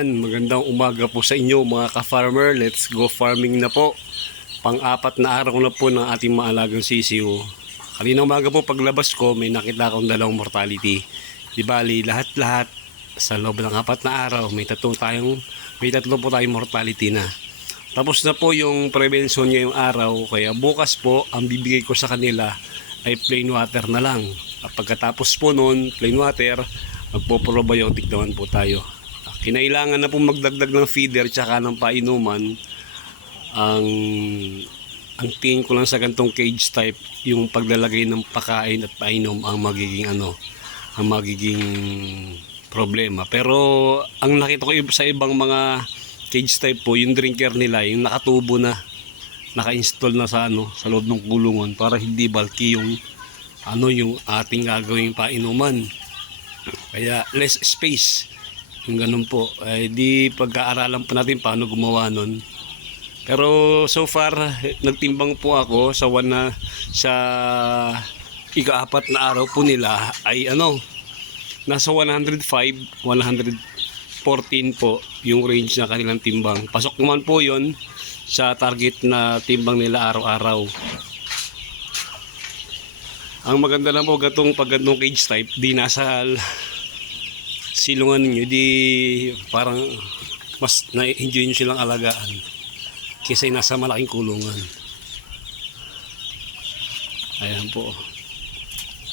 Magandang umaga po sa inyo mga ka-farmer. Let's go farming na po. Pang-apat na araw na po ng ating maalagang sisiw. Kanina umaga po paglabas ko may nakita akong dalawang mortality. Di bali lahat-lahat sa loob ng apat na araw may tatlo po tayong mortality na. Tapos na po yung prevention ngayong araw, kaya bukas po ang bibigay ko sa kanila ay plain water na lang. At pagkatapos po noon plain water, magpo-probiotic naman po tayo. Kinailangan na po magdagdag ng feeder tsaka ng painuman. Ang tingin ko lang sa gantong cage type, yung paglalagay ng pakain at painom ang magiging problema. Pero ang nakita ko sa ibang mga cage type po, yung drinker nila, yung nakatubo na, naka-install na sa loob ng kulungan para hindi bulky yung ating gagawing painuman. Kaya less space. Yung ganun po, di pagkaaralan po natin paano gumawa nun. Pero so far nagtimbang po ako sa ika-apat na araw po nila ay nasa 105, 114 po yung range na kanilang timbang. Pasok naman po yon sa target na timbang nila araw-araw. Ang maganda lang po paggatong cage type, di nasa silungan ninyo, di parang mas na-enjoy nyo silang alagaan kaysa nasa malaking kulungan. Ayan po,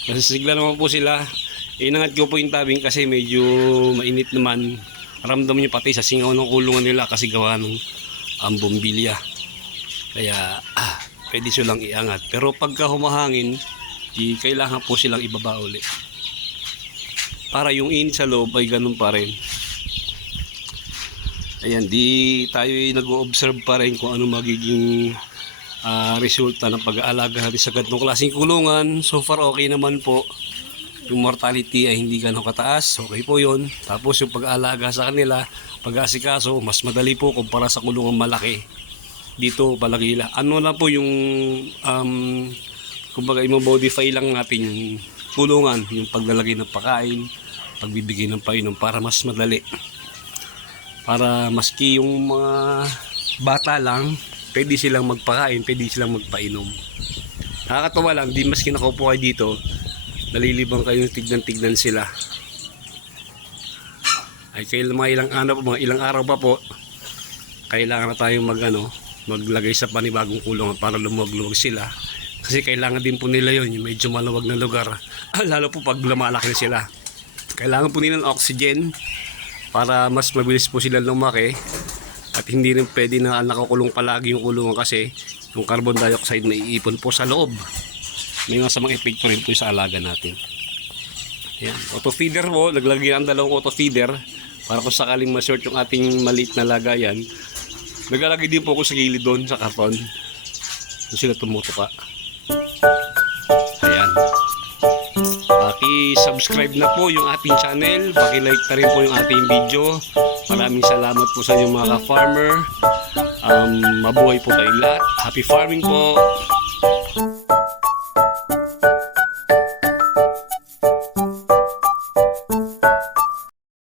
kasi sigla naman po sila. Inangat ko po yung tabing kasi medyo mainit naman. Ramdam nyo pati sa singaw ng kulungan nila kasi gawa ng bumbilya. Kaya pwede silang iangat, pero pagka humahangin kailangan po silang ibaba ulit para yung init sa loob ay ganun pa rin. Ayan, di tayo nag-o-observe pa rin kung ano magiging resulta ng pag-aalaga natin sa ganitong klaseng kulungan. So far okay naman po. Yung mortality ay hindi ganun kataas, okay po yun. Tapos yung pag-aalaga sa kanila, pag-asikaso, mas madali po kumpara sa kulungan malaki. Dito palagi lang lang po yung kumbaga i-modify lang natin yung kulungan, yung paglalagay ng pagkain, pagbibigay ng painom para mas madali. Para maski yung mga bata lang, pwede silang magpakain, pwede silang magpainom. Nakakatawa lang, di maski nakaupo kayo dito, nalilibang kayo, tignan-tignan sila. Ay mga ilang araw pa po, kailangan na tayong maglagay sa panibagong kulungan para lumuwag-luwag sila. Kasi kailangan din po nila yun, yung medyo maluwag na lugar. Lalo po pag lumalaki sila. Kailangan po nila ng oxygen para mas mabilis po sila lumaki. At hindi rin pwede na nakakulong palagi yung kulungan kasi yung carbon dioxide na iipon po sa loob. May masamang epekto rin po sa alaga natin. Ayan, auto feeder po. Naglagay ang dalawang auto feeder para kung sakaling ma-short yung ating maliit na lagayan. Naglalagay din po ako sa gilid doon sa karton. Doon sila tumutuka. Ayan, paki-subscribe na po yung ating channel, paki-like na rin po yung ating video. Maraming salamat po sa inyo mga ka-farmer. Mabuhay po tayong lahat. Happy farming po.